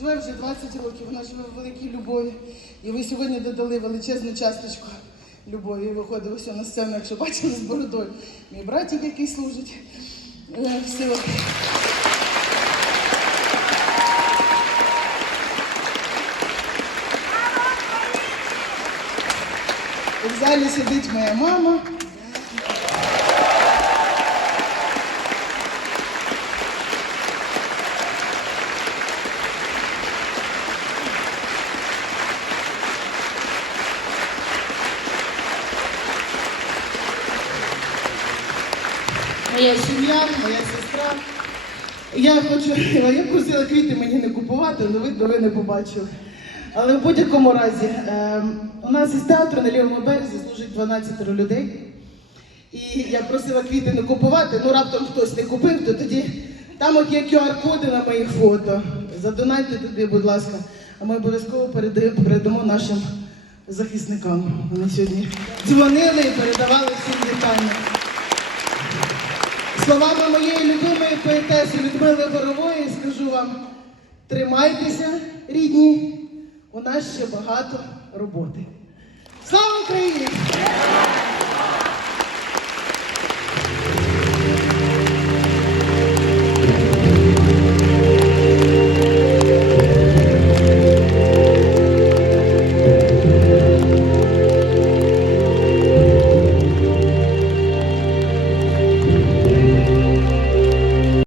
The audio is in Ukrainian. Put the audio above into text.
живе вже 20 років, вона живе в великій любові. І ви сьогодні додали величезну часточку любові. І виходив ось на сцену, якщо бачили з бородою. Мій братик, який служить. Е, Все. В залі сидить моя мама. Моя сім'я, моя сестра. Я хочу, я просила квіти мені не купувати, але видно, ви не побачили. Але в будь-якому разі, е, у нас із театру на лівому березі служить 12 людей. І я просила квіти не купувати, ну раптом хтось не купив, то тоді там от є QR-коди на моїх фото. Задонайте туди, будь ласка. А ми обов'язково передаємо, передамо нашим захисникам. Вони сьогодні дзвонили і передавали всім вітання. Словами моєї любимої поетеси Людмили Горової скажу вам: тримайтеся, рідні, у нас ще багато роботи. Слава Україні!